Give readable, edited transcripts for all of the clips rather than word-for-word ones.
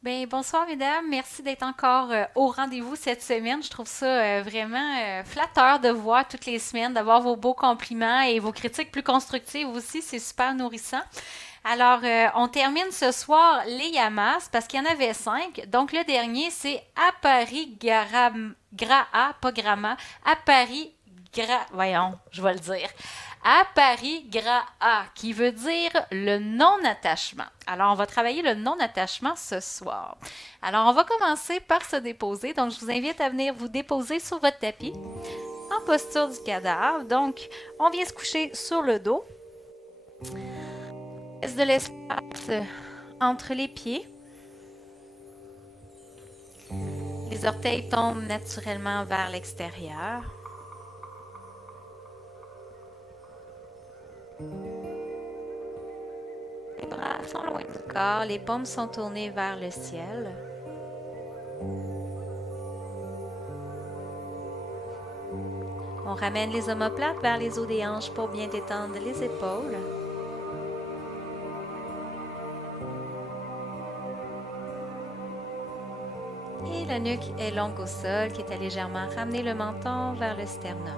Ben, bonsoir mesdames, merci d'être encore au rendez-vous cette semaine. Je trouve ça vraiment flatteur de voir toutes les semaines, d'avoir vos beaux compliments et vos critiques plus constructives aussi, c'est super nourrissant. Alors, on termine ce soir les Yamas parce qu'il y en avait cinq. Donc, le dernier, c'est Aparigraha, pas Grama, voyons, je vais le dire. Aparigraha, qui veut dire le non-attachement. Alors, on va travailler le non-attachement ce soir. Alors, on va commencer par se déposer. Donc, je vous invite à venir vous déposer sur votre tapis en posture du cadavre. Donc, on vient se coucher sur le dos. Laisse de l'espace entre les pieds. Les orteils tombent naturellement vers l'extérieur. Les bras sont loin du corps, les paumes sont tournées vers le ciel. On ramène les omoplates vers les os des hanches pour bien détendre les épaules. Et la nuque est longue au sol, qui est à légèrement ramener le menton vers le sternum.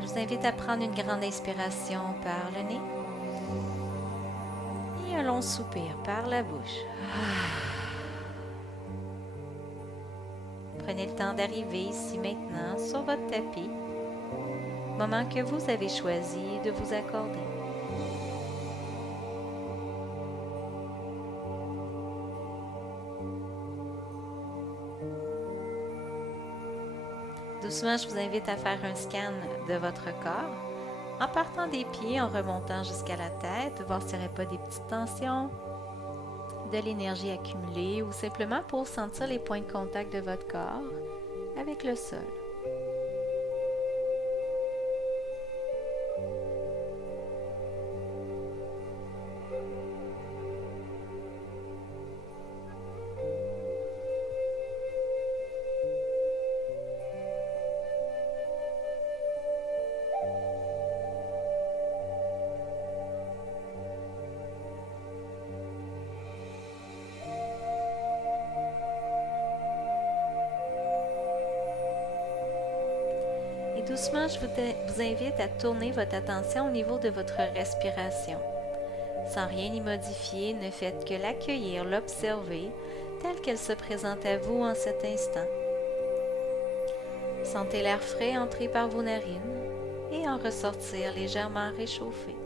Je vous invite à prendre une grande inspiration par le nez et un long soupir par la bouche. Prenez le temps d'arriver ici maintenant sur votre tapis, moment que vous avez choisi de vous accorder. Doucement, je vous invite à faire un scan de votre corps en partant des pieds, en remontant jusqu'à la tête, voir s'il n'y aurait pas des petites tensions, de l'énergie accumulée ou simplement pour sentir les points de contact de votre corps avec le sol. Et doucement, je vous invite à tourner votre attention au niveau de votre respiration. Sans rien y modifier, ne faites que l'accueillir, l'observer, telle qu'elle se présente à vous en cet instant. Sentez l'air frais entrer par vos narines et en ressortir légèrement réchauffé.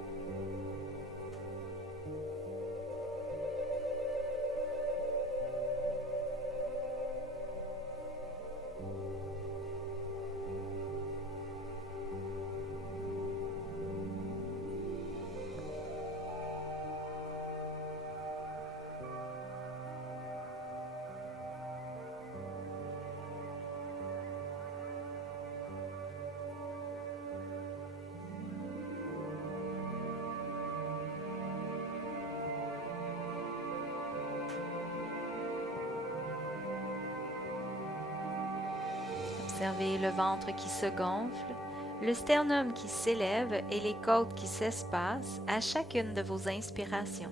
Observez le ventre qui se gonfle, le sternum qui s'élève et les côtes qui s'espacent à chacune de vos inspirations.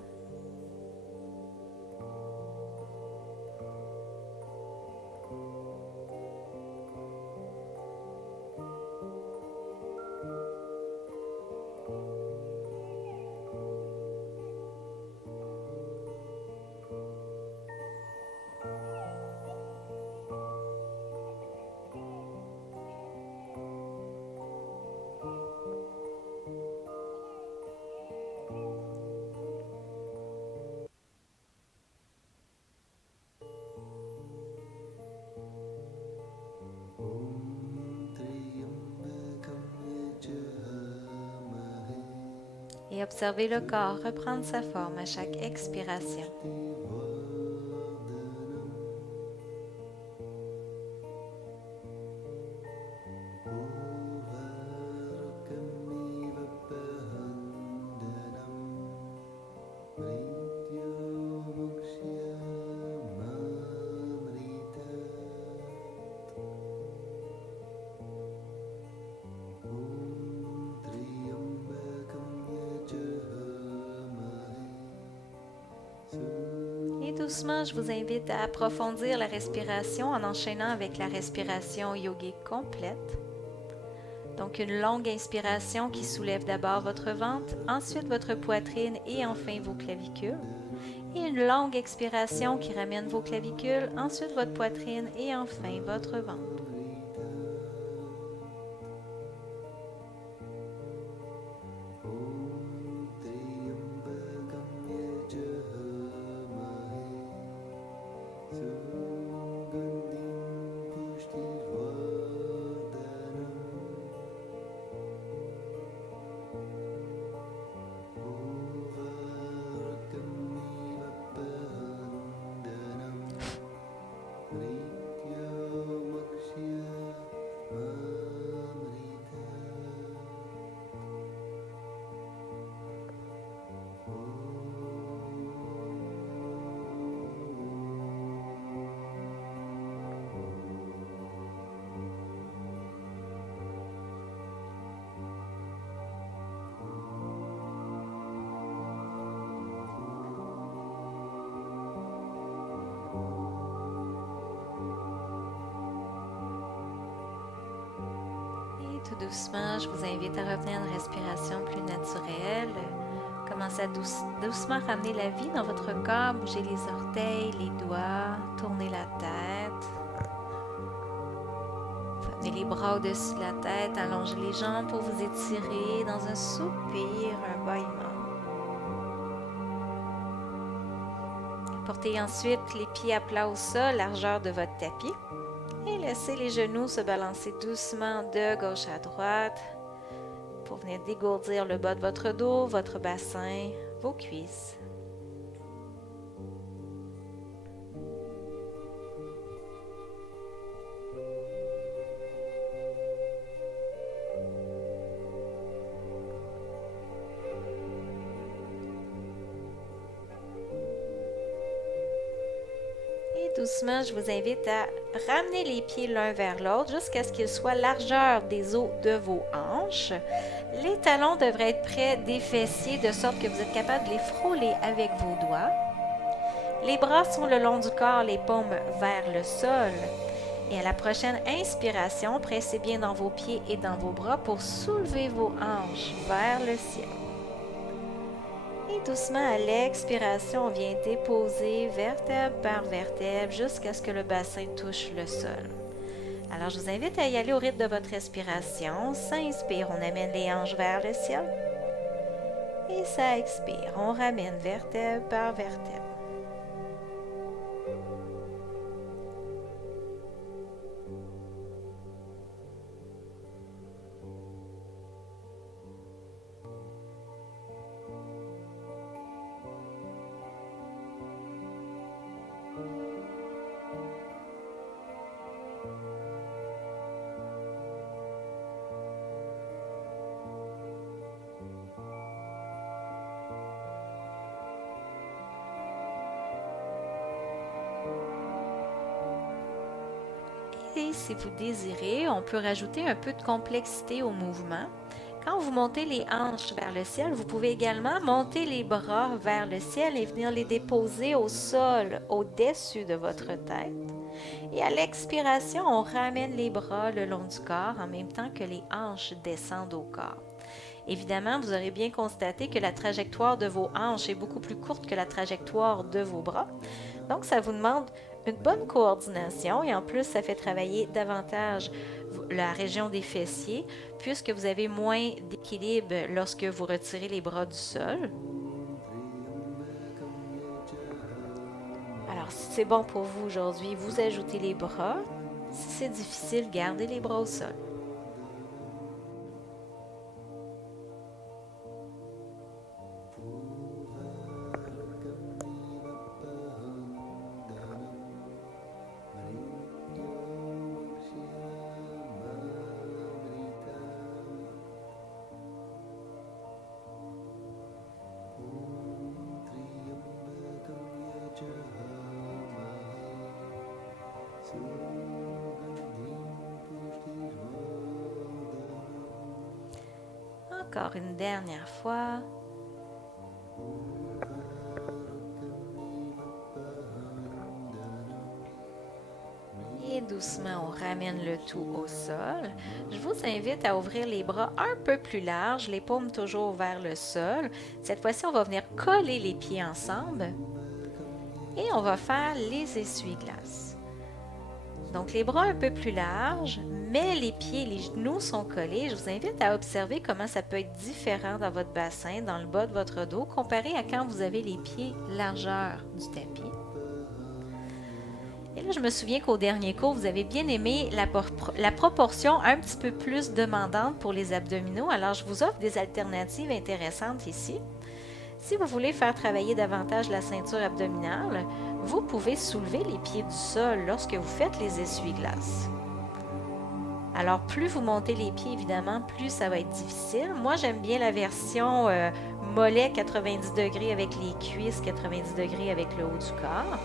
Et observez le corps reprendre sa forme à chaque expiration. doucement, je vous invite à approfondir la respiration en enchaînant avec la respiration yogique complète. Donc une longue inspiration qui soulève d'abord votre ventre, ensuite votre poitrine et enfin vos clavicules. Et une longue expiration qui ramène vos clavicules, ensuite votre poitrine et enfin votre ventre. Tout doucement, je vous invite à revenir à une respiration plus naturelle. Commencez à doucement ramener la vie dans votre corps, bougez les orteils, les doigts, tournez la tête. Amenez les bras au-dessus de la tête, allongez les jambes pour vous étirer dans un soupir, un bâillement. Portez ensuite les pieds à plat au sol, largeur de votre tapis. Et laissez les genoux se balancer doucement de gauche à droite pour venir dégourdir le bas de votre dos, votre bassin, vos cuisses. Doucement, je vous invite à ramener les pieds l'un vers l'autre jusqu'à ce qu'ils soient largeur des os de vos hanches. Les talons devraient être près des fessiers de sorte que vous êtes capable de les frôler avec vos doigts. Les bras sont le long du corps, les paumes vers le sol. Et à la prochaine inspiration, pressez bien dans vos pieds et dans vos bras pour soulever vos hanches vers le ciel. Et doucement, à l'expiration, on vient déposer vertèbre par vertèbre jusqu'à ce que le bassin touche le sol. Alors, je vous invite à y aller au rythme de votre respiration. Ça inspire, on amène les hanches vers le ciel. Et ça expire, on ramène vertèbre par vertèbre. Et si vous désirez, on peut rajouter un peu de complexité au mouvement. Quand vous montez les hanches vers le ciel, vous pouvez également monter les bras vers le ciel et venir les déposer au sol, au-dessus de votre tête. Et à l'expiration, on ramène les bras le long du corps en même temps que les hanches descendent au corps. Évidemment, vous aurez bien constaté que la trajectoire de vos hanches est beaucoup plus courte que la trajectoire de vos bras. Donc, ça vous demande une bonne coordination et en plus, ça fait travailler davantage la région des fessiers puisque vous avez moins d'équilibre lorsque vous retirez les bras du sol. Alors, si c'est bon pour vous aujourd'hui, vous ajoutez les bras. Si c'est difficile, gardez les bras au sol. Encore une dernière fois. doucement, on ramène le tout au sol. Je vous invite à ouvrir les bras un peu plus larges, les paumes toujours vers le sol. Cette fois-ci, on va venir coller les pieds ensemble et on va faire les essuie-glaces. Donc, les bras un peu plus larges, mais les pieds et les genoux sont collés. Je vous invite à observer comment ça peut être différent dans votre bassin, dans le bas de votre dos, comparé à quand vous avez les pieds largeur du tapis. Et là, je me souviens qu'au dernier cours, vous avez bien aimé la proportion un petit peu plus demandante pour les abdominaux. Alors, je vous offre des alternatives intéressantes ici. Si vous voulez faire travailler davantage la ceinture abdominale, vous pouvez soulever les pieds du sol lorsque vous faites les essuie-glaces. Alors, plus vous montez les pieds, évidemment, plus ça va être difficile. Moi, j'aime bien la version mollet 90 degrés avec les cuisses 90 degrés avec le haut du corps.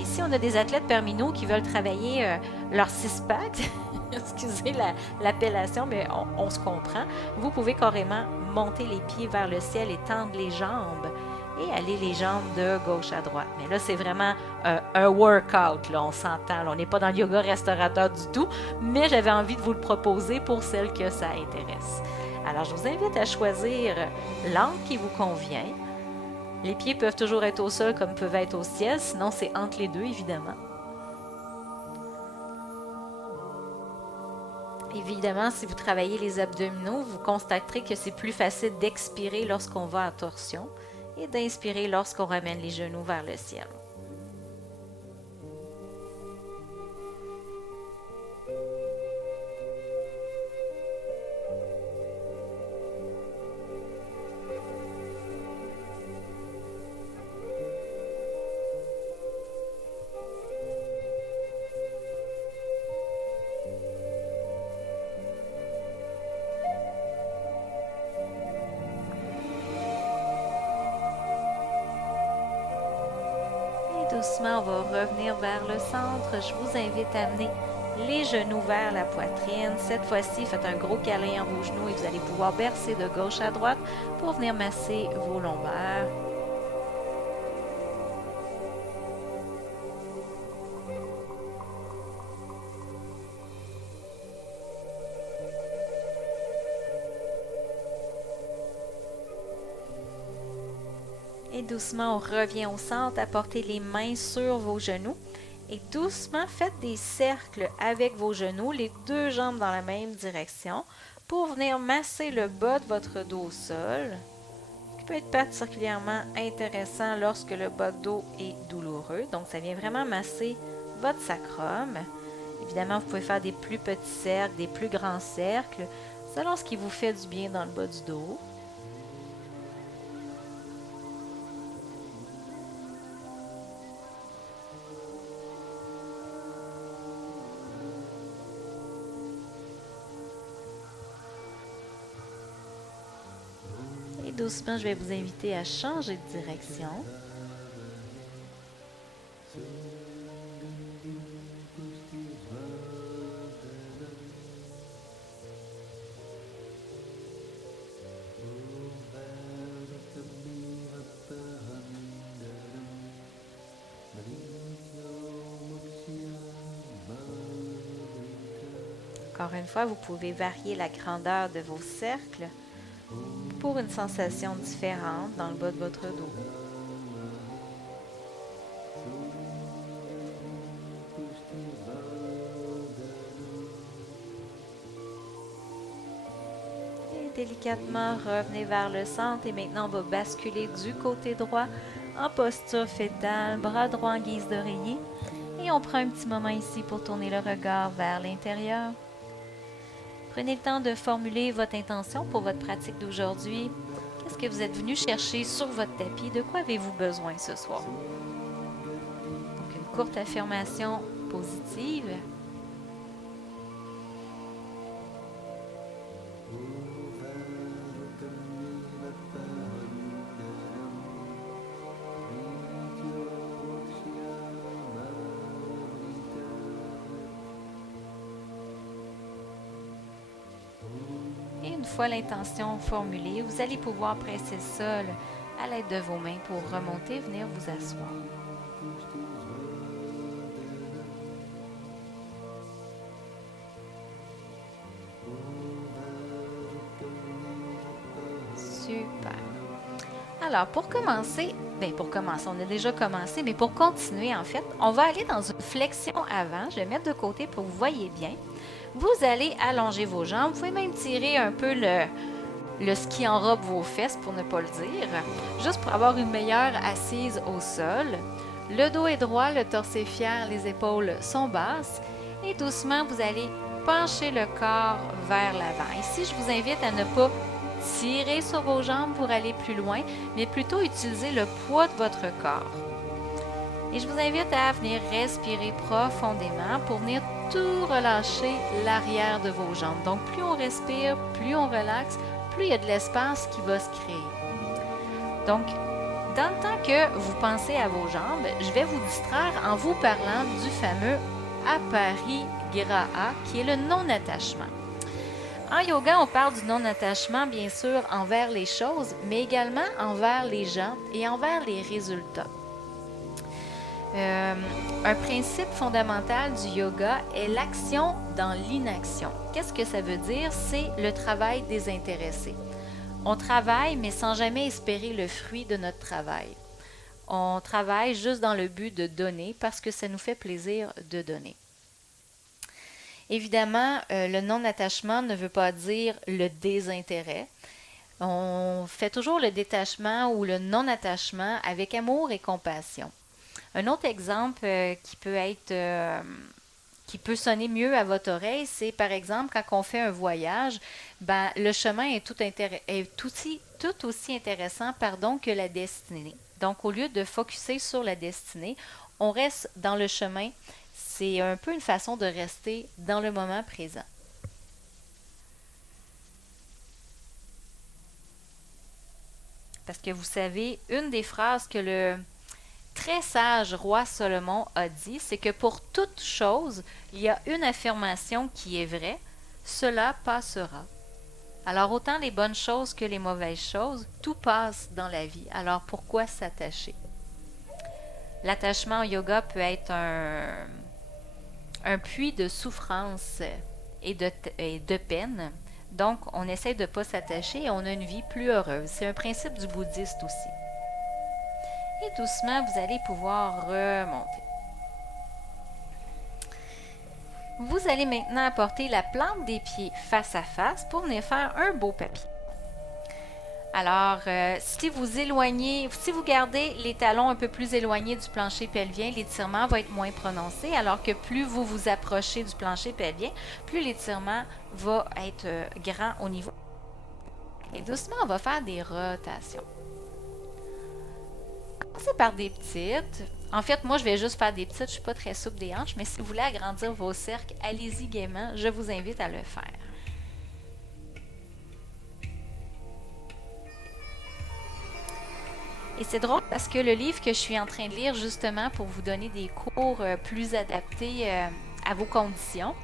Et si on a des athlètes parmi nous qui veulent travailler leur six-pack, excusez l'appellation, mais on se comprend, vous pouvez carrément monter les pieds vers le ciel et tendre les jambes et aller les jambes de gauche à droite. Mais là, c'est vraiment un workout, là, on s'entend. Là, on n'est pas dans le yoga restaurateur du tout, mais j'avais envie de vous le proposer pour celles que ça intéresse. Alors, je vous invite à choisir l'angle qui vous convient. Les pieds peuvent toujours être au sol comme peuvent être au ciel, sinon c'est entre les deux, évidemment. Évidemment, si vous travaillez les abdominaux, vous constaterez que c'est plus facile d'expirer lorsqu'on va en torsion et d'inspirer lorsqu'on ramène les genoux vers le ciel. Doucement, on va revenir vers le centre. Je vous invite à amener les genoux vers la poitrine. Cette fois-ci, faites un gros câlin en vos genoux et vous allez pouvoir bercer de gauche à droite pour venir masser vos lombaires. Et doucement, on revient au centre, apportez les mains sur vos genoux et doucement faites des cercles avec vos genoux, les deux jambes dans la même direction pour venir masser le bas de votre dos au sol, qui peut être particulièrement intéressant lorsque le bas de dos est douloureux. Donc, ça vient vraiment masser votre sacrum. Évidemment, vous pouvez faire des plus petits cercles, des plus grands cercles, selon ce qui vous fait du bien dans le bas du dos. Et doucement, je vais vous inviter à changer de direction. Encore une fois, vous pouvez varier la grandeur de vos cercles pour une sensation différente dans le bas de votre dos. Et délicatement, revenez vers le centre et maintenant on va basculer du côté droit en posture fétale, bras droit en guise d'oreiller. Et on prend un petit moment ici pour tourner le regard vers l'intérieur. Prenez le temps de formuler votre intention pour votre pratique d'aujourd'hui. Qu'est-ce que vous êtes venu chercher sur votre tapis? De quoi avez-vous besoin ce soir? Donc, une courte affirmation positive. Et une fois l'intention formulée, vous allez pouvoir presser le sol à l'aide de vos mains pour remonter, venir vous asseoir. Super. Alors, pour commencer, on a déjà commencé, mais pour continuer, en fait, on va aller dans une flexion avant. Je vais mettre de côté pour que vous voyez bien. Vous allez allonger vos jambes. Vous pouvez même tirer un peu le ski enrobe vos fesses, pour ne pas le dire, juste pour avoir une meilleure assise au sol. Le dos est droit, le torse est fier, les épaules sont basses. Et doucement, vous allez pencher le corps vers l'avant. Ici, je vous invite à ne pas tirer sur vos jambes pour aller plus loin, mais plutôt utiliser le poids de votre corps. Et je vous invite à venir respirer profondément pour venir tout relâcher l'arrière de vos jambes. Donc, plus on respire, plus on relaxe, plus il y a de l'espace qui va se créer. Donc, dans le temps que vous pensez à vos jambes, je vais vous distraire en vous parlant du fameux aparigraha, qui est le non-attachement. En yoga, on parle du non-attachement, bien sûr, envers les choses, mais également envers les gens et envers les résultats. Un principe fondamental du yoga est l'action dans l'inaction. Qu'est-ce que ça veut dire? C'est le travail désintéressé. On travaille, mais sans jamais espérer le fruit de notre travail. On travaille juste dans le but de donner parce que ça nous fait plaisir de donner. Évidemment, le non-attachement ne veut pas dire le désintérêt. On fait toujours le détachement ou le non-attachement avec amour et compassion. Un autre exemple qui peut sonner mieux à votre oreille, c'est par exemple quand on fait un voyage, le chemin est tout aussi intéressant que la destinée. Donc, au lieu de focusser sur la destinée, on reste dans le chemin. C'est un peu une façon de rester dans le moment présent. Parce que vous savez, une des phrases que le très sage roi Salomon a dit, c'est que pour toute chose, il y a une affirmation qui est vraie, cela passera. Alors autant les bonnes choses que les mauvaises choses, tout passe dans la vie. Alors pourquoi s'attacher? L'attachement au yoga peut être un puits de souffrance et de peine. Donc on essaie de ne pas s'attacher et on a une vie plus heureuse. C'est un principe du bouddhiste aussi. Et doucement, vous allez pouvoir remonter. Vous allez maintenant apporter la plante des pieds face à face pour venir faire un beau papillon. Alors, si vous gardez les talons un peu plus éloignés du plancher pelvien, l'étirement va être moins prononcé, alors que plus vous vous approchez du plancher pelvien, plus l'étirement va être grand au niveau. Et doucement, on va faire des rotations. Commencez par des petites. En fait, moi, je vais juste faire des petites. Je ne suis pas très souple des hanches, mais si vous voulez agrandir vos cercles, allez-y gaiement. Je vous invite à le faire. Et c'est drôle parce que le livre que je suis en train de lire, justement, pour vous donner des cours plus adaptés à vos conditions,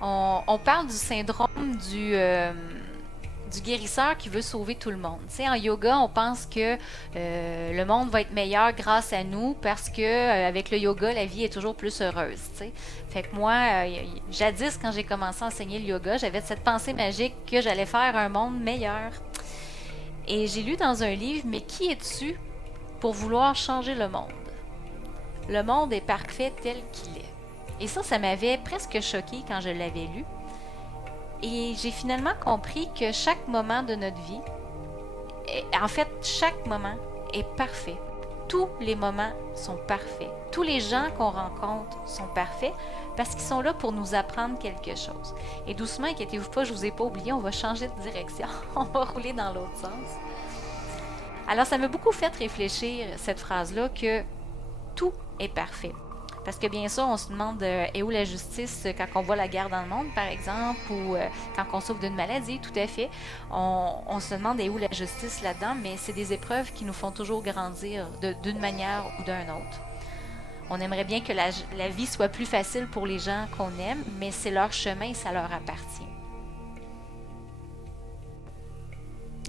on parle du syndrome du guérisseur qui veut sauver tout le monde. Tu sais, en yoga, on pense que le monde va être meilleur grâce à nous parce que avec le yoga, la vie est toujours plus heureuse. Tu sais. Fait que moi, jadis, quand j'ai commencé à enseigner le yoga, j'avais cette pensée magique que j'allais faire un monde meilleur. Et j'ai lu dans un livre, mais qui es-tu pour vouloir changer le monde? Le monde est parfait tel qu'il est. Et ça m'avait presque choqué quand je l'avais lu. Et j'ai finalement compris que chaque moment de notre vie, chaque moment est parfait. Tous les moments sont parfaits. Tous les gens qu'on rencontre sont parfaits parce qu'ils sont là pour nous apprendre quelque chose. Et doucement, inquiétez-vous pas, je vous ai pas oublié, on va changer de direction. On va rouler dans l'autre sens. Alors, ça m'a beaucoup fait réfléchir, cette phrase-là, que tout est parfait. Parce que bien sûr, on se demande est où la justice quand on voit la guerre dans le monde, par exemple, ou quand on souffre d'une maladie, tout à fait. On se demande est où la justice là-dedans, mais c'est des épreuves qui nous font toujours grandir d'une manière ou d'une autre. On aimerait bien que la vie soit plus facile pour les gens qu'on aime, mais c'est leur chemin et ça leur appartient.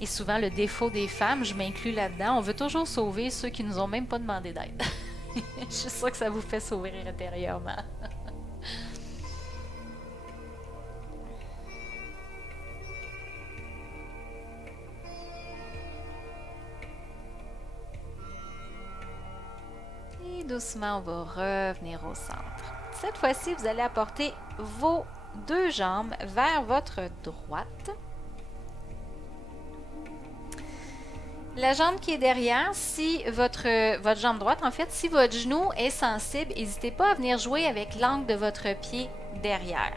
Et souvent, le défaut des femmes, je m'inclus là-dedans, on veut toujours sauver ceux qui nous ont même pas demandé d'aide. Je suis sûre que ça vous fait sourire intérieurement. doucement, on va revenir au centre. Cette fois-ci, vous allez apporter vos deux jambes vers votre droite. La jambe qui est derrière, si votre jambe droite, en fait, si votre genou est sensible, n'hésitez pas à venir jouer avec l'angle de votre pied derrière.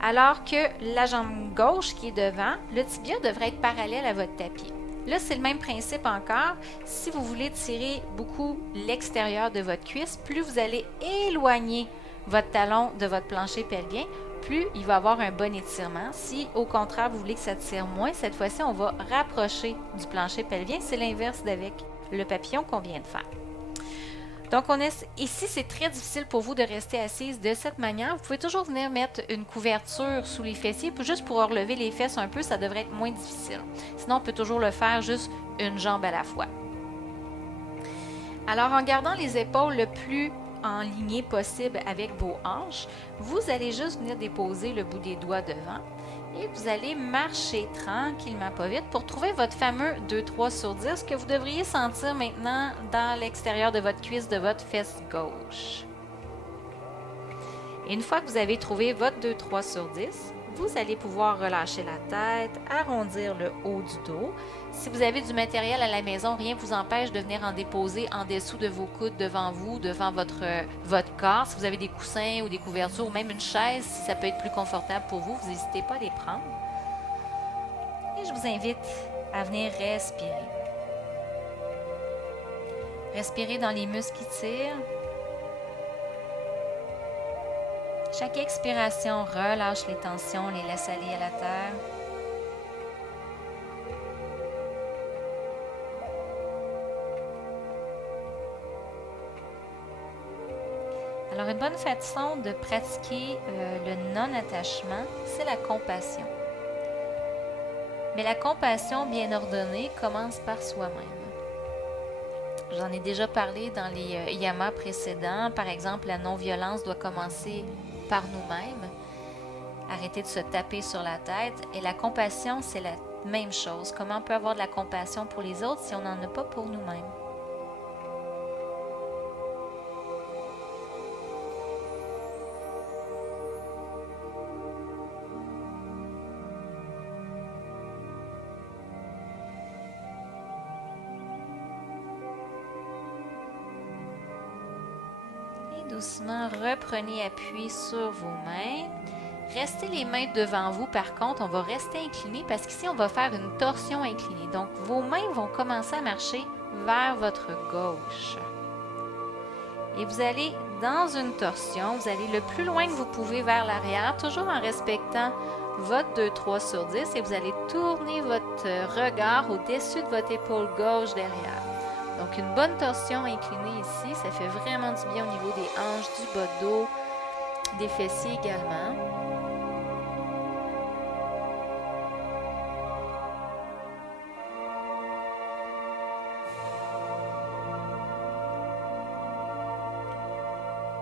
Alors que la jambe gauche qui est devant, le tibia devrait être parallèle à votre tapis. Là, c'est le même principe encore. Si vous voulez tirer beaucoup l'extérieur de votre cuisse, plus vous allez éloigner votre talon de votre plancher pelvien, plus il va avoir un bon étirement. Si, au contraire, vous voulez que ça tire moins, cette fois-ci, on va rapprocher du plancher pelvien. C'est l'inverse d'avec le papillon qu'on vient de faire. Donc, ici, c'est très difficile pour vous de rester assise de cette manière. Vous pouvez toujours venir mettre une couverture sous les fessiers, juste pour relever les fesses un peu, ça devrait être moins difficile. Sinon, on peut toujours le faire juste une jambe à la fois. Alors, en gardant les épaules le plus en lignée possible avec vos hanches, vous allez juste venir déposer le bout des doigts devant et vous allez marcher tranquillement, pas vite, pour trouver votre fameux 2-3 sur 10 que vous devriez sentir maintenant dans l'extérieur de votre cuisse, de votre fesse gauche. Et une fois que vous avez trouvé votre 2-3 sur 10, vous allez pouvoir relâcher la tête, arrondir le haut du dos. Si vous avez du matériel à la maison, rien ne vous empêche de venir en déposer en dessous de vos coudes devant vous, devant votre corps. Si vous avez des coussins ou des couvertures ou même une chaise, si ça peut être plus confortable pour vous, vous n'hésitez pas à les prendre. Et je vous invite à venir respirer. Respirez dans les muscles qui tirent. Chaque expiration, relâche les tensions, les laisse aller à la terre. Alors, une bonne façon de pratiquer le non-attachement, c'est la compassion. Mais la compassion bien ordonnée commence par soi-même. J'en ai déjà parlé dans les yamas précédents. Par exemple, la non-violence doit commencer par nous-mêmes. Arrêter de se taper sur la tête. Et la compassion, c'est la même chose. Comment on peut avoir de la compassion pour les autres si on n'en a pas pour nous-mêmes? Doucement, reprenez appui sur vos mains. Restez les mains devant vous. Par contre, on va rester incliné parce qu'ici, on va faire une torsion inclinée. Donc, vos mains vont commencer à marcher vers votre gauche. Et vous allez dans une torsion. Vous allez le plus loin que vous pouvez vers l'arrière, toujours en respectant votre 2-3 sur 10. Et vous allez tourner votre regard au-dessus de votre épaule gauche derrière. Donc, une bonne torsion inclinée ici, ça fait vraiment du bien au niveau des hanches, du bas de dos, des fessiers également.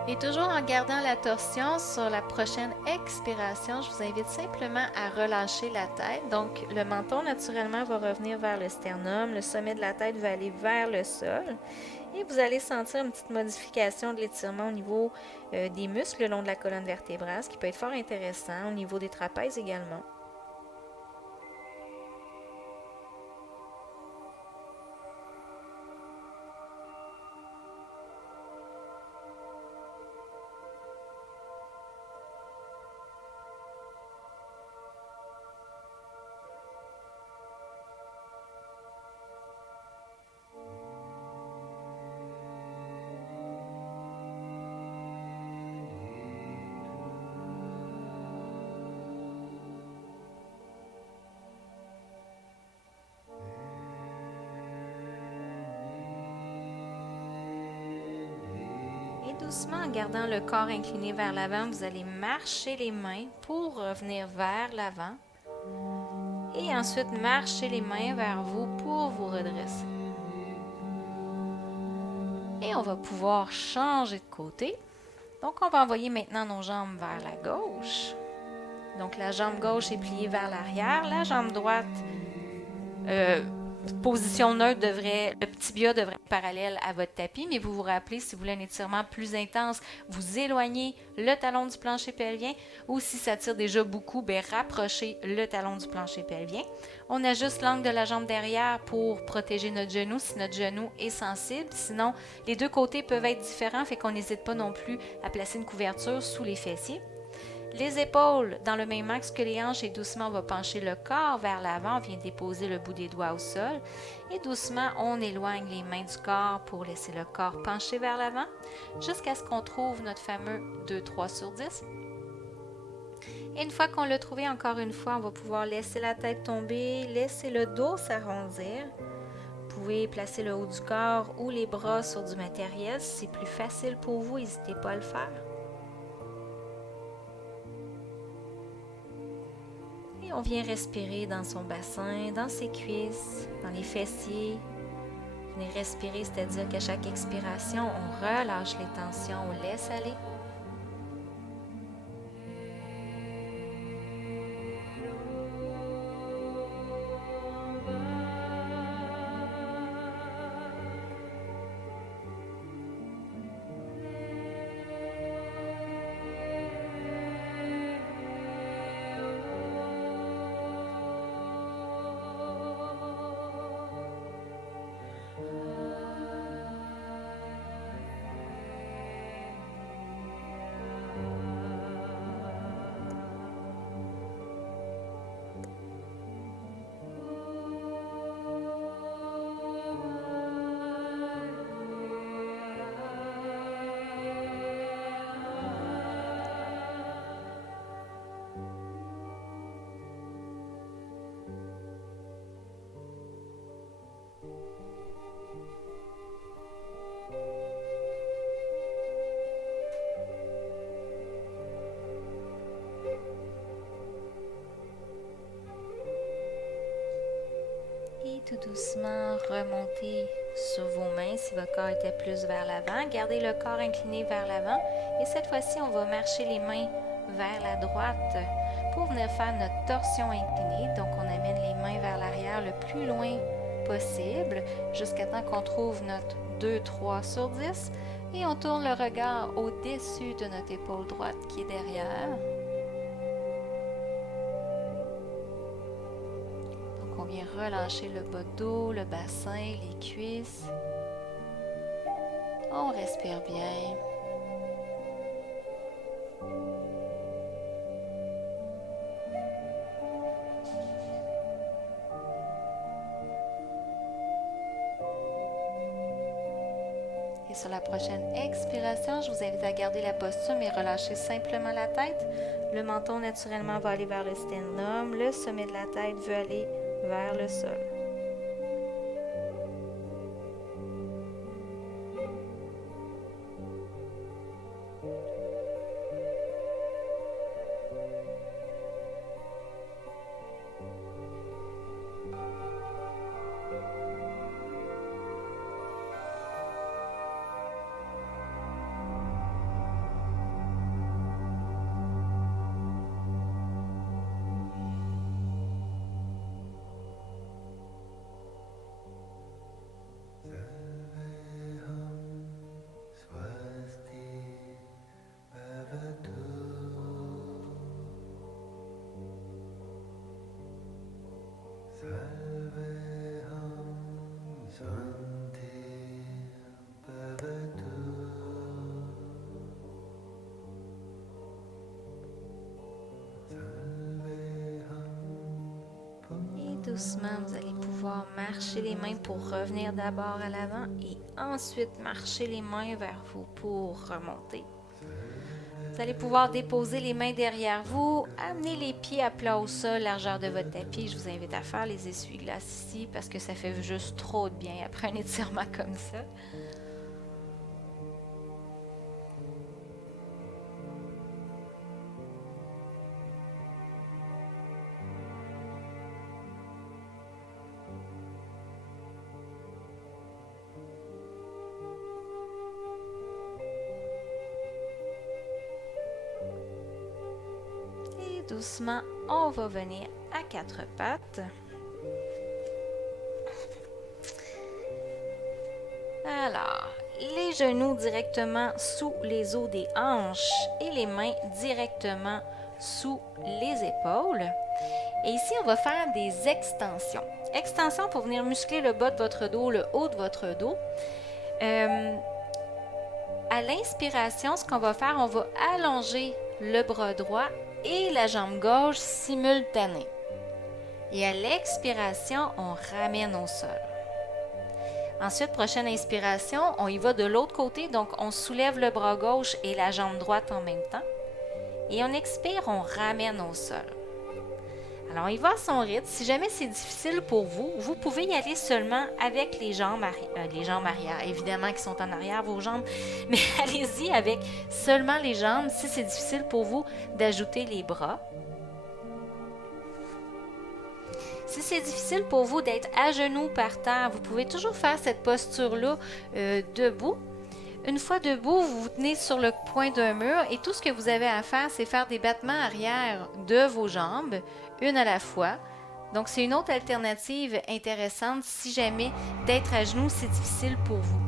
Et toujours en gardant la torsion sur la prochaine expiration, je vous invite simplement à relâcher la tête. Donc, le menton, naturellement, va revenir vers le sternum. Le sommet de la tête va aller vers le sol. Et vous allez sentir une petite modification de l'étirement au niveau des muscles le long de la colonne vertébrale, ce qui peut être fort intéressant, au niveau des trapèzes également. Doucement, en gardant le corps incliné vers l'avant, vous allez marcher les mains pour revenir vers l'avant. Et ensuite, marcher les mains vers vous pour vous redresser. Et on va pouvoir changer de côté. Donc, on va envoyer maintenant nos jambes vers la gauche. Donc, la jambe gauche est pliée vers l'arrière. La jambe droite position neutre le petit tibia devrait être parallèle à votre tapis, mais vous vous rappelez, si vous voulez un étirement plus intense, vous éloignez le talon du plancher pelvien, ou si ça tire déjà beaucoup, bien, rapprochez le talon du plancher pelvien. On ajuste l'angle de la jambe derrière pour protéger notre genou si notre genou est sensible. Sinon, les deux côtés peuvent être différents, fait qu'on n'hésite pas non plus à placer une couverture sous les fessiers. Les épaules dans le même axe que les hanches et doucement on va pencher le corps vers l'avant. On vient déposer le bout des doigts au sol et doucement on éloigne les mains du corps pour laisser le corps pencher vers l'avant jusqu'à ce qu'on trouve notre fameux 2-3 sur 10. Et une fois qu'on l'a trouvé, encore une fois, on va pouvoir laisser la tête tomber, laisser le dos s'arrondir. Vous pouvez placer le haut du corps ou les bras sur du matériel. Si c'est plus facile pour vous, n'hésitez pas à le faire. Et on vient respirer dans son bassin, dans ses cuisses, dans les fessiers. Venez respirer, c'est-à-dire qu'à chaque expiration, on relâche les tensions, on laisse aller. Tout doucement, remontez sur vos mains si votre corps était plus vers l'avant. Gardez le corps incliné vers l'avant. Et cette fois-ci, on va marcher les mains vers la droite pour venir faire notre torsion inclinée. Donc, on amène les mains vers l'arrière le plus loin possible jusqu'à temps qu'on trouve notre 2-3 sur 10. Et on tourne le regard au-dessus de notre épaule droite qui est derrière. On vient relâcher le bas de dos, le bassin, les cuisses. On respire bien. Et sur la prochaine expiration, je vous invite à garder la posture mais relâcher simplement la tête. Le menton naturellement va aller vers le sternum. Le sommet de la tête veut aller vers le sol. Doucement, vous allez pouvoir marcher les mains pour revenir d'abord à l'avant et ensuite marcher les mains vers vous pour remonter. Vous allez pouvoir déposer les mains derrière vous, amener les pieds à plat au sol, largeur de votre tapis. Je vous invite à faire les essuie-glaces ici parce que ça fait juste trop de bien après un étirement comme ça. Doucement, on va venir à quatre pattes. Alors, les genoux directement sous les os des hanches et les mains directement sous les épaules. Et ici, on va faire des extensions. Extensions pour venir muscler le bas de votre dos, le haut de votre dos. À l'inspiration, ce qu'on va faire, on va allonger le bras droit et la jambe gauche simultanée. Et à l'expiration, on ramène au sol. Ensuite, prochaine inspiration, on y va de l'autre côté, donc on soulève le bras gauche et la jambe droite en même temps. Et on expire, on ramène au sol. Alors, il va à son rythme. Si jamais c'est difficile pour vous, vous pouvez y aller seulement avec les jambes arrière. Évidemment qui sont en arrière, vos jambes. Mais allez-y avec seulement les jambes. Si c'est difficile pour vous, d'ajouter les bras. Si c'est difficile pour vous d'être à genoux par terre, vous pouvez toujours faire cette posture-là debout. Une fois debout, vous vous tenez sur le point d'un mur et tout ce que vous avez à faire, c'est faire des battements arrière de vos jambes, une à la fois. Donc, c'est une autre alternative intéressante si jamais d'être à genoux, c'est difficile pour vous.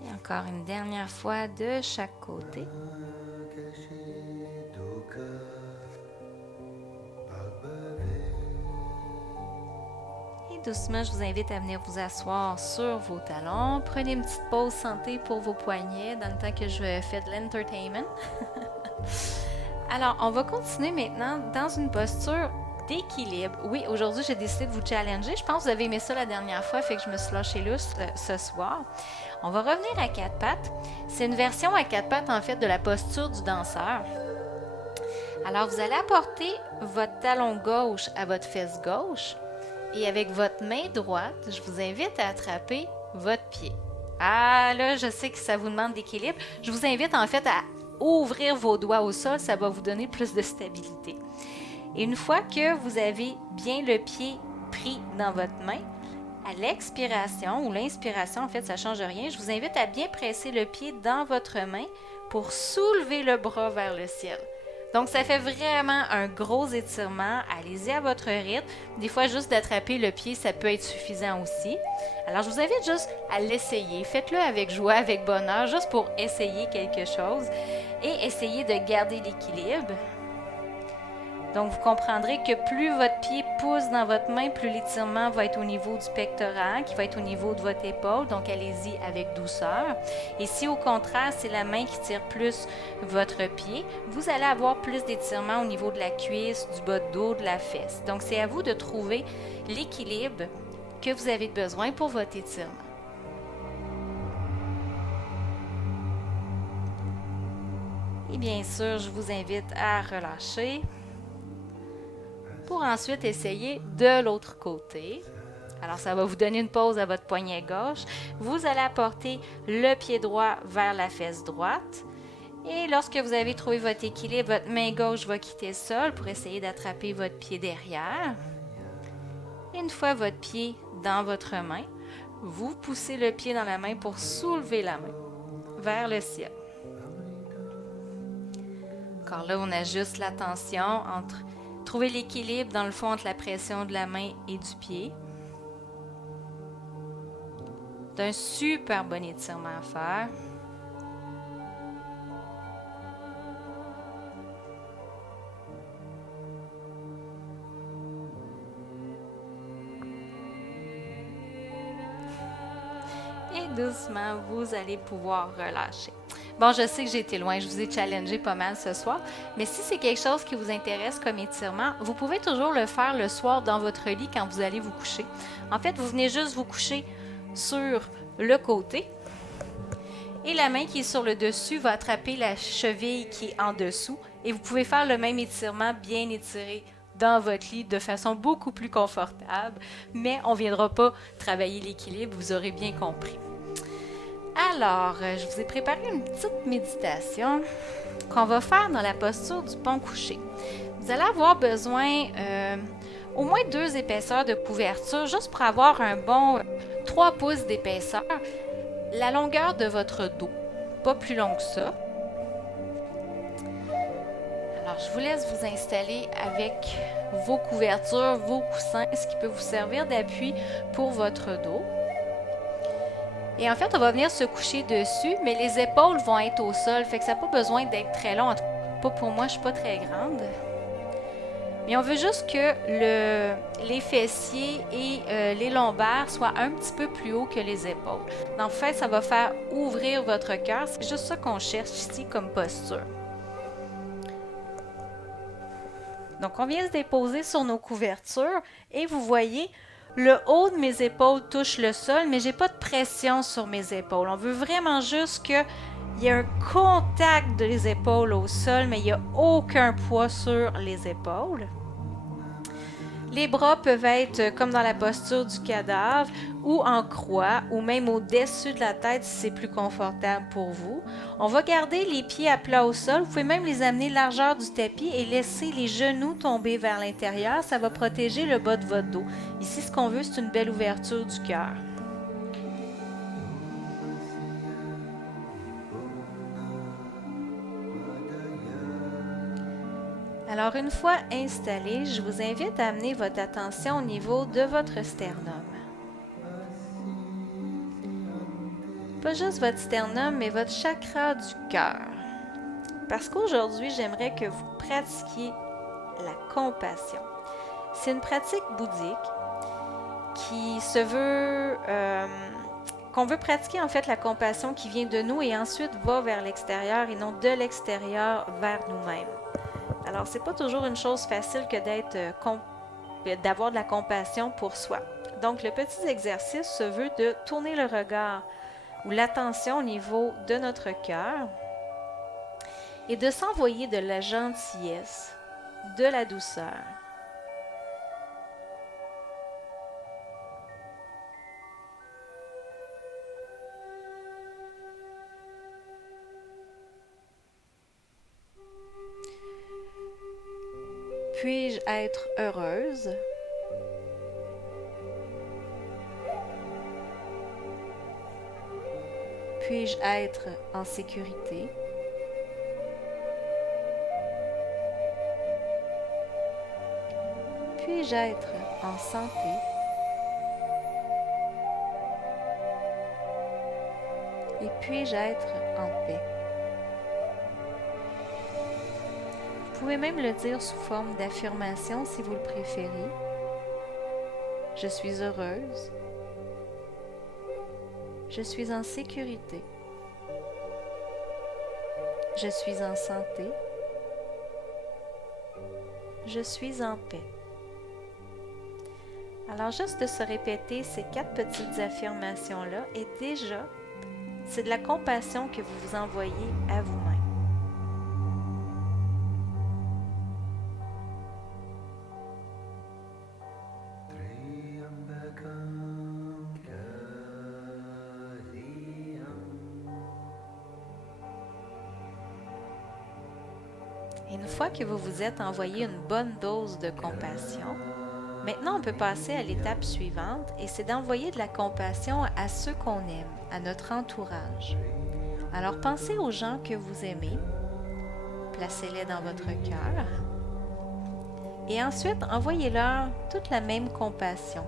Et encore une dernière fois de chaque côté. Et doucement, je vous invite à venir vous asseoir sur vos talons. Prenez une petite pause santé pour vos poignets dans le temps que je fais de l'entertainment. Alors, on va continuer maintenant dans une posture d'équilibre. Oui, aujourd'hui, j'ai décidé de vous challenger. Je pense que vous avez aimé ça la dernière fois, fait que je me suis lâchée lousse ce soir. On va revenir à quatre pattes. C'est une version à quatre pattes, en fait, de la posture du danseur. Alors, vous allez apporter votre talon gauche à votre fesse gauche et avec votre main droite, je vous invite à attraper votre pied. Ah, là, je sais que ça vous demande d'équilibre. Je vous invite, en fait, à ouvrir vos doigts au sol. Ça va vous donner plus de stabilité. Et une fois que vous avez bien le pied pris dans votre main, à l'expiration ou l'inspiration, en fait, ça ne change rien. Je vous invite à bien presser le pied dans votre main pour soulever le bras vers le ciel. Donc, ça fait vraiment un gros étirement. Allez-y à votre rythme. Des fois, juste d'attraper le pied, ça peut être suffisant aussi. Alors, je vous invite juste à l'essayer. Faites-le avec joie, avec bonheur, juste pour essayer quelque chose et essayer de garder l'équilibre. Donc, vous comprendrez que plus votre pied pousse dans votre main, plus l'étirement va être au niveau du pectoral, qui va être au niveau de votre épaule. Donc, allez-y avec douceur. Et si, au contraire, c'est la main qui tire plus votre pied, vous allez avoir plus d'étirement au niveau de la cuisse, du bas de dos, de la fesse. Donc, c'est à vous de trouver l'équilibre que vous avez besoin pour votre étirement. Et bien sûr, je vous invite à relâcher pour ensuite essayer de l'autre côté. Alors, ça va vous donner une pause à votre poignet gauche. Vous allez apporter le pied droit vers la fesse droite. Et lorsque vous avez trouvé votre équilibre, votre main gauche va quitter le sol pour essayer d'attraper votre pied derrière. Et une fois votre pied dans votre main, vous poussez le pied dans la main pour soulever la main vers le ciel. Encore là, on ajuste la tension entre trouver l'équilibre dans le fond entre la pression de la main et du pied. C'est un super bon étirement à faire. Et doucement, vous allez pouvoir relâcher. Bon, je sais que j'ai été loin, je vous ai challengé pas mal ce soir, mais si c'est quelque chose qui vous intéresse comme étirement, vous pouvez toujours le faire le soir dans votre lit quand vous allez vous coucher. En fait, vous venez juste vous coucher sur le côté et la main qui est sur le dessus va attraper la cheville qui est en dessous Et vous pouvez faire le même étirement bien étiré dans votre lit de façon beaucoup plus confortable, mais on ne viendra pas travailler l'équilibre, vous aurez bien compris. Alors, je vous ai préparé une petite méditation qu'on va faire dans la posture du pont couché. Vous allez avoir besoin au moins 2 épaisseurs de couverture, juste pour avoir un bon 3 pouces d'épaisseur. La longueur de votre dos, pas plus long que ça. Alors, je vous laisse vous installer avec vos couvertures, vos coussins, ce qui peut vous servir d'appui pour votre dos. Et en fait, on va venir se coucher dessus, mais les épaules vont être au sol, fait que ça n'a pas besoin d'être très long. En tout cas, pas pour moi, je ne suis pas très grande. Mais on veut juste que les fessiers et les lombaires soient un petit peu plus hauts que les épaules. En fait, ça va faire ouvrir votre cœur. C'est juste ça qu'on cherche ici comme posture. Donc, on vient se déposer sur nos couvertures et vous voyez, le haut de mes épaules touche le sol, mais j'ai pas de pression sur mes épaules. On veut vraiment juste qu'il y ait un contact des épaules au sol, mais il n'y a aucun poids sur les épaules. Les bras peuvent être comme dans la posture du cadavre ou en croix ou même au-dessus de la tête si c'est plus confortable pour vous. On va garder les pieds à plat au sol. Vous pouvez même les amener largeur du tapis et laisser les genoux tomber vers l'intérieur. Ça va protéger le bas de votre dos. Ici, ce qu'on veut, c'est une belle ouverture du cœur. Alors, une fois installé, je vous invite à amener votre attention au niveau de votre sternum. Pas juste votre sternum, mais votre chakra du cœur. Parce qu'aujourd'hui, j'aimerais que vous pratiquiez la compassion. C'est une pratique bouddhique qui se veut, qu'on veut pratiquer en fait la compassion qui vient de nous et ensuite va vers l'extérieur et non de l'extérieur vers nous-mêmes. Alors, c'est pas toujours une chose facile que d'avoir de la compassion pour soi. Donc, le petit exercice se veut de tourner le regard ou l'attention au niveau de notre cœur et de s'envoyer de la gentillesse, de la douceur. Puis-je être heureuse? Puis-je être en sécurité? Puis-je être en santé? Et puis-je être en paix? Vous pouvez même le dire sous forme d'affirmation si vous le préférez. Je suis heureuse. Je suis en sécurité. Je suis en santé. Je suis en paix. Alors, juste de se répéter ces 4 petites affirmations-là, et déjà, c'est de la compassion que vous vous envoyez à vous-même. Et une fois que vous vous êtes envoyé une bonne dose de compassion, maintenant on peut passer à l'étape suivante et c'est d'envoyer de la compassion à ceux qu'on aime, à notre entourage. Alors pensez aux gens que vous aimez, placez-les dans votre cœur et ensuite envoyez-leur toute la même compassion.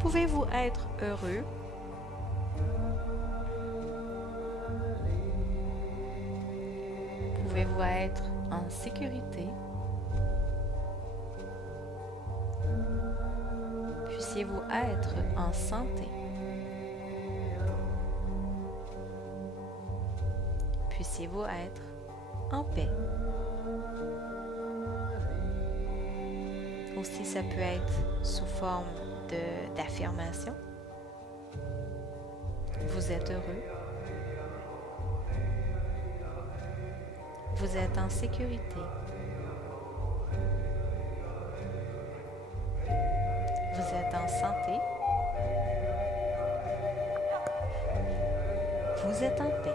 Pouvez-vous être heureux? Pouvez-vous être en sécurité? Puissiez-vous être en santé? Puissiez-vous être en paix? Aussi, ça peut être sous forme d'affirmation. Vous êtes heureux. Vous êtes en sécurité. Vous êtes en santé. Vous êtes en paix.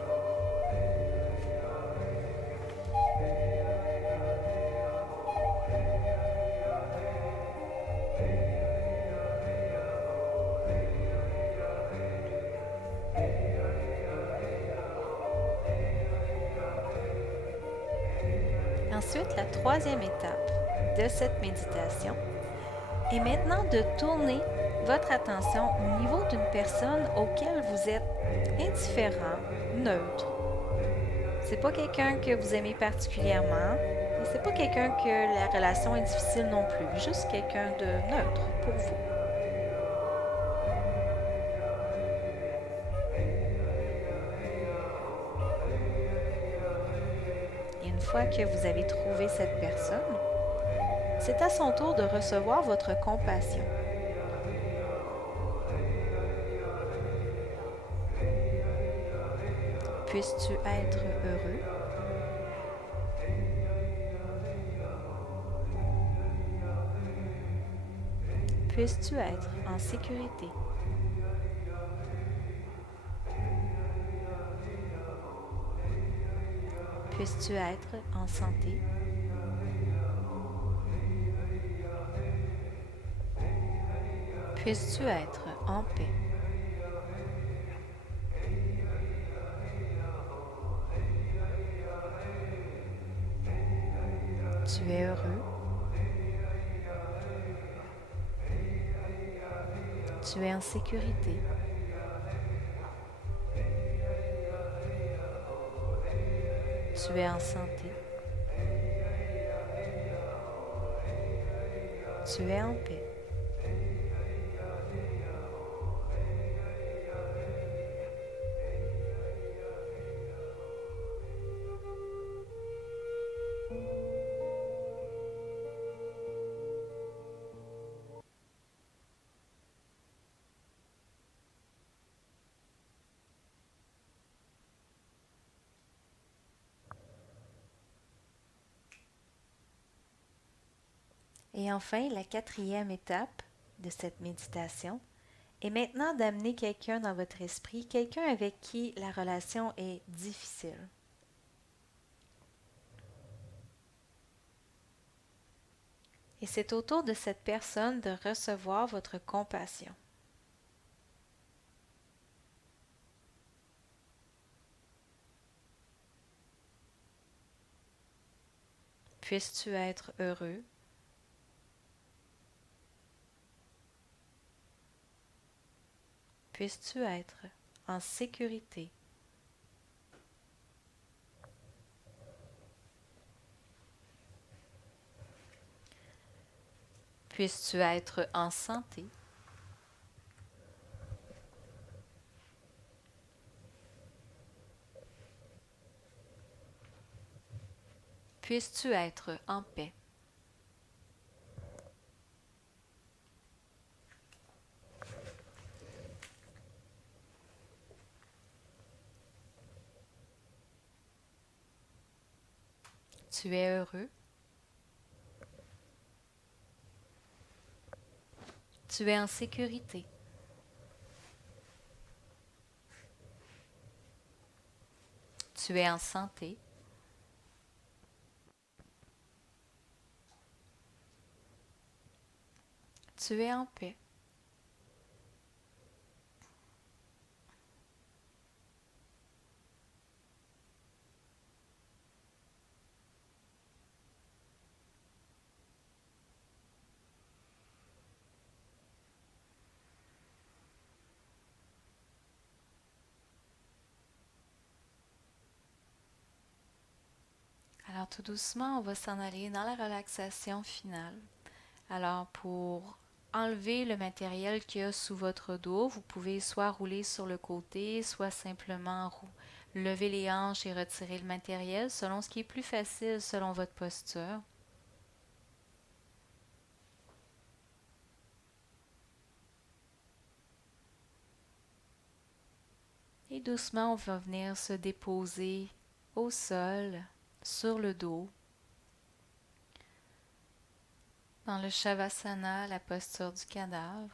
Ensuite, la troisième étape de cette méditation est maintenant de tourner votre attention au niveau d'une personne auquel vous êtes indifférent, neutre. C'est pas quelqu'un que vous aimez particulièrement et c'est pas quelqu'un que la relation est difficile non plus, juste quelqu'un de neutre pour vous. Et une fois que vous avez trouvé cette personne, c'est à son tour de recevoir votre compassion. Puisses-tu être heureux? Puisses-tu être en sécurité? Puisses-tu être en santé? Puisses-tu être en paix? Tu es heureux? Tu es en sécurité? Tu es en santé? Tu es en paix? Et enfin, la quatrième étape de cette méditation est maintenant d'amener quelqu'un dans votre esprit, quelqu'un avec qui la relation est difficile. Et c'est au tour de cette personne de recevoir votre compassion. Puisses-tu être heureux? Puisses-tu être en sécurité? Puisses-tu être en santé? Puisses-tu être en paix? Tu es heureux? Tu es en sécurité? Tu es en santé? Tu es en paix? Alors tout doucement, on va s'en aller dans la relaxation finale. Alors pour enlever le matériel qu'il y a sous votre dos, vous pouvez soit rouler sur le côté, soit simplement lever les hanches et retirer le matériel selon ce qui est plus facile selon votre posture. doucement, on va venir se déposer au sol, sur le dos, dans le Shavasana, la posture du cadavre.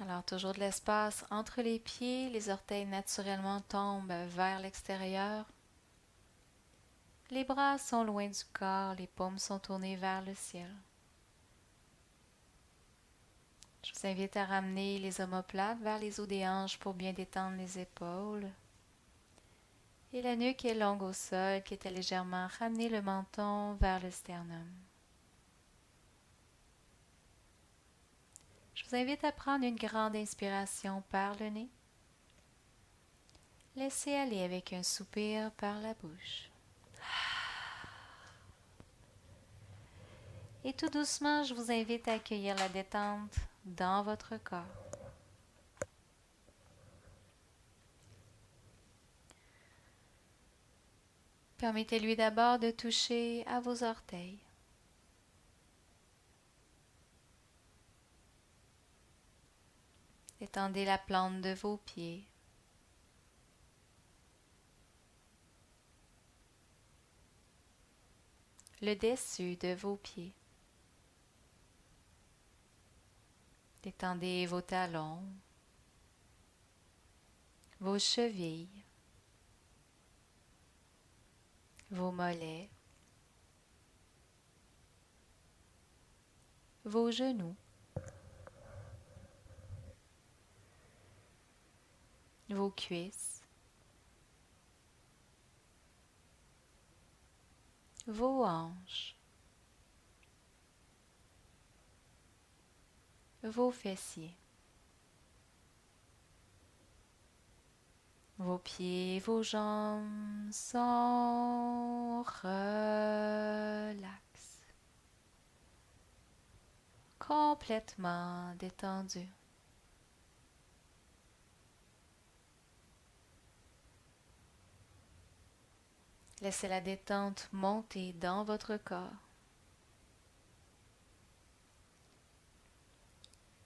Alors, toujours de l'espace entre les pieds, les orteils naturellement tombent vers l'extérieur. Les bras sont loin du corps, les paumes sont tournées vers le ciel. Je vous invite à ramener les omoplates vers les os des hanches pour bien détendre les épaules. Et la nuque est longue au sol, qui est légèrement ramener le menton vers le sternum. Je vous invite à prendre une grande inspiration par le nez. Laissez aller avec un soupir par la bouche. Et tout doucement, je vous invite à accueillir la détente dans votre corps. Permettez-lui d'abord de toucher à vos orteils. Étendez la plante de vos pieds. Le dessus de vos pieds. Détendez vos talons, vos chevilles, vos mollets, vos genoux, vos cuisses, vos hanches, vos fessiers, vos pieds, vos jambes sont relax, complètement détendus. Laissez la détente monter dans votre corps.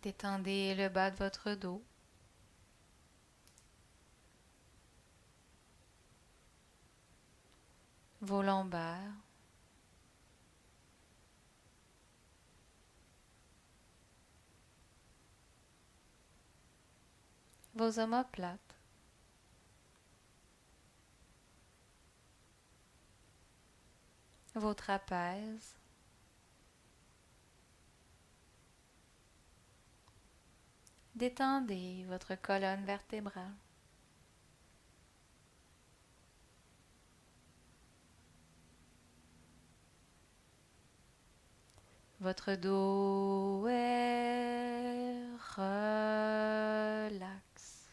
Détendez le bas de votre dos. Vos lombaires. Vos omoplates. Vos trapèzes. Détendez votre colonne vertébrale. Votre dos est relax,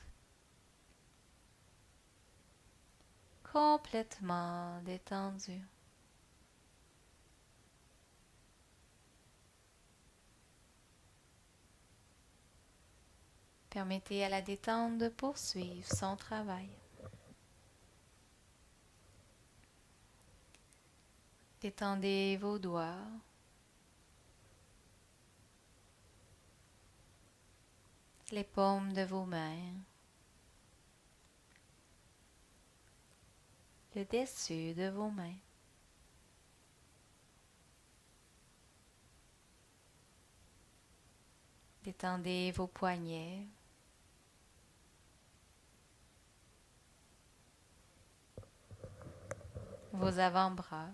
complètement détendu. Permettez à la détente de poursuivre son travail. Détendez vos doigts. Les paumes de vos mains. Le dessus de vos mains. Détendez vos poignets. Vos avant-bras.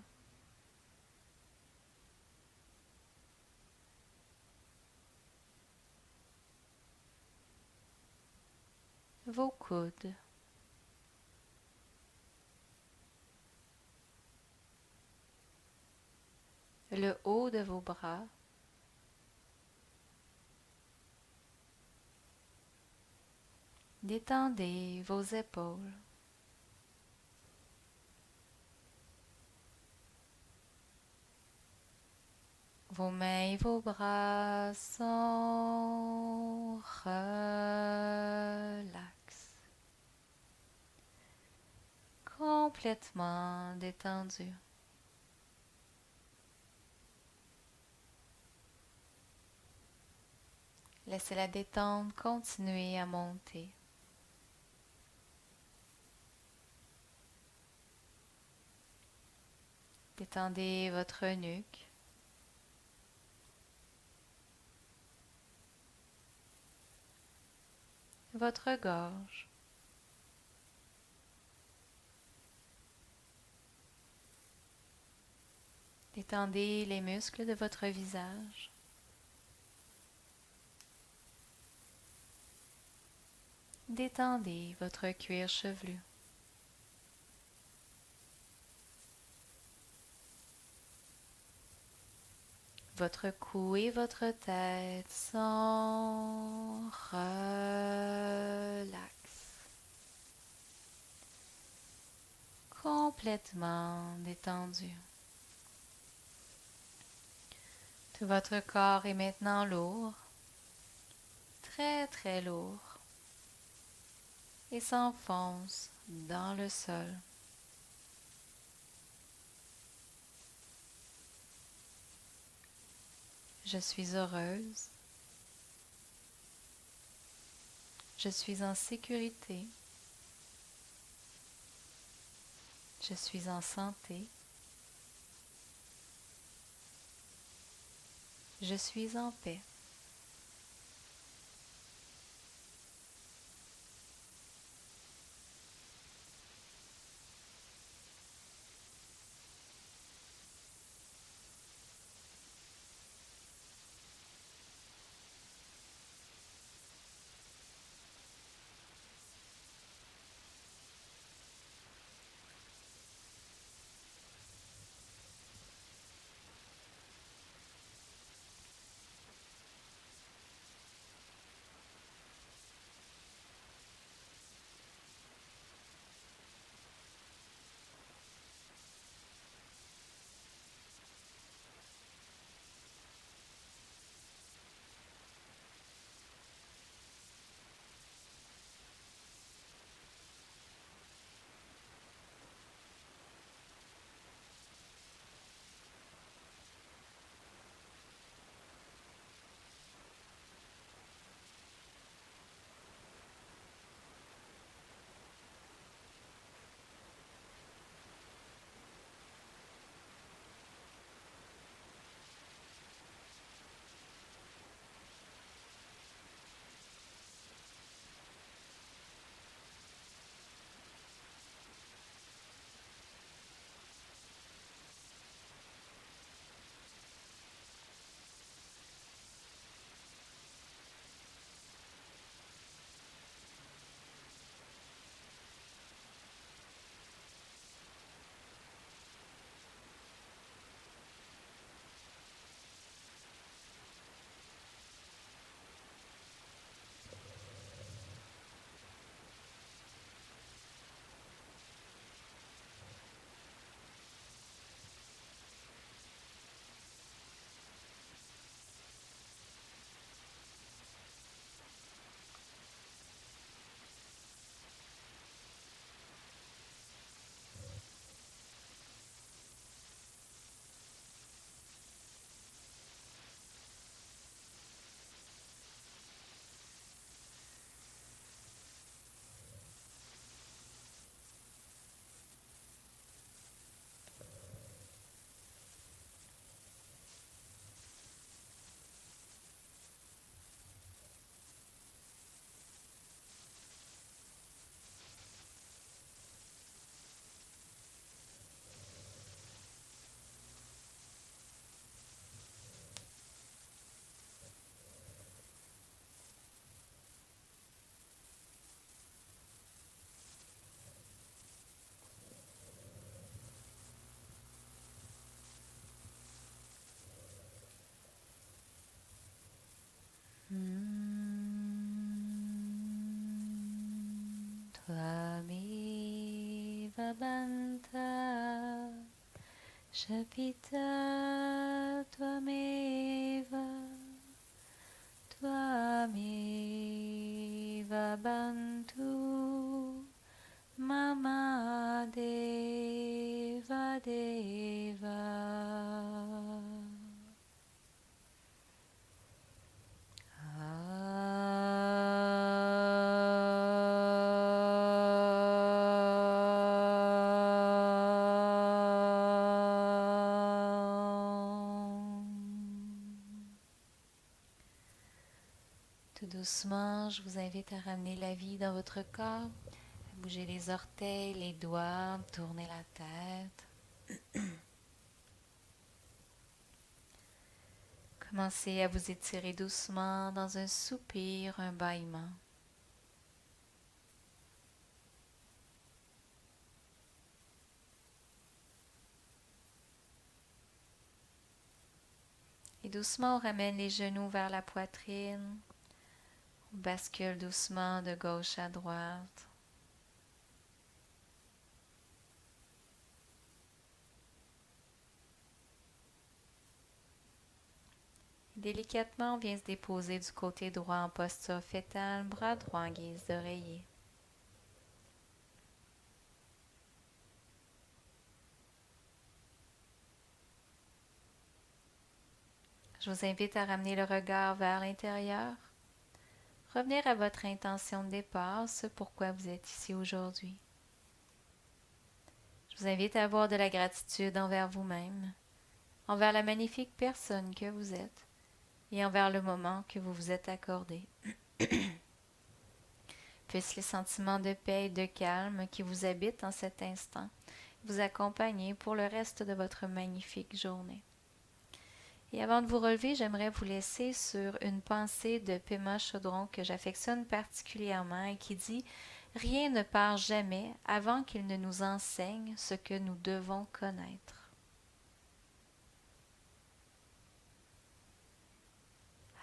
Vos coudes. Le haut de vos bras. Détendez vos épaules. Vos mains et vos bras sont relax, complètement détendus. Laissez la détente continuer à monter. Détendez votre nuque, votre gorge. Détendez les muscles de votre visage. Détendez votre cuir chevelu. Votre cou et votre tête sont relax, complètement détendu. Tout votre corps est maintenant lourd, très très lourd, et s'enfonce dans le sol. Je suis heureuse. Je suis en sécurité. Je suis en santé. Je suis en paix. Tvameva Banta Shapita Tvameva Tvameva Bantu Mama Deva Deva. doucement, je vous invite à ramener la vie dans votre corps, à bouger les orteils, les doigts, tourner la tête. Commencez à vous étirer doucement dans un soupir, un bâillement. Et doucement, on ramène les genoux vers la poitrine. On bascule doucement de gauche à droite. Délicatement, on vient se déposer du côté droit en posture fétale, bras droit en guise d'oreiller. Je vous invite à ramener le regard vers l'intérieur. Revenir à votre intention de départ, ce pourquoi vous êtes ici aujourd'hui. Je vous invite à avoir de la gratitude envers vous-même, envers la magnifique personne que vous êtes et envers le moment que vous vous êtes accordé. Puissent les sentiments de paix et de calme qui vous habitent en cet instant vous accompagner pour le reste de votre magnifique journée. Et avant de vous relever, j'aimerais vous laisser sur une pensée de Pema Chodron que j'affectionne particulièrement et qui dit « Rien ne part jamais avant qu'il ne nous enseigne ce que nous devons connaître. »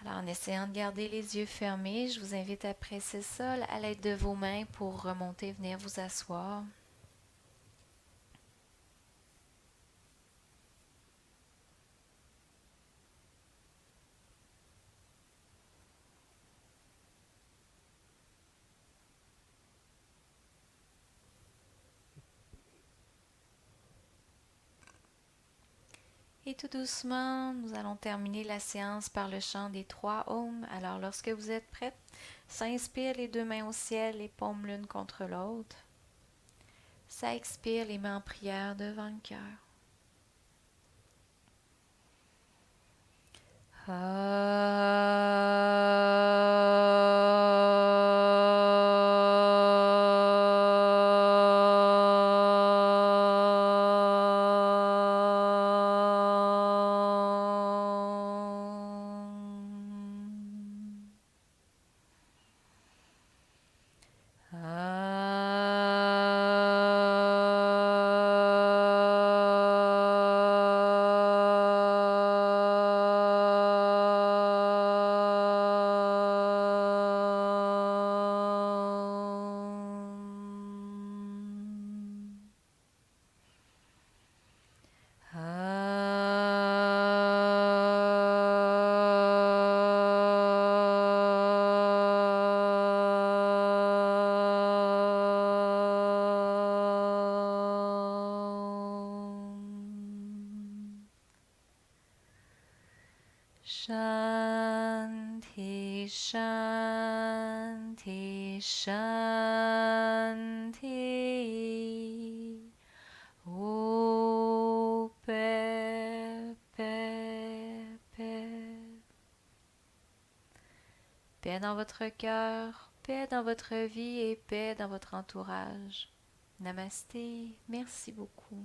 Alors, en essayant de garder les yeux fermés, je vous invite à presser le sol à l'aide de vos mains pour remonter, venir vous asseoir. Et tout doucement, nous allons terminer la séance par le chant des 3 ohms. Alors, lorsque vous êtes prête, ça inspire les deux mains au ciel, les paumes l'une contre l'autre. Ça expire les mains en prière devant le cœur. Shanti, Shanti, Shanti. Oh, paix, paix, paix. Paix dans votre cœur, paix dans votre vie et paix dans votre entourage. Namasté, merci beaucoup.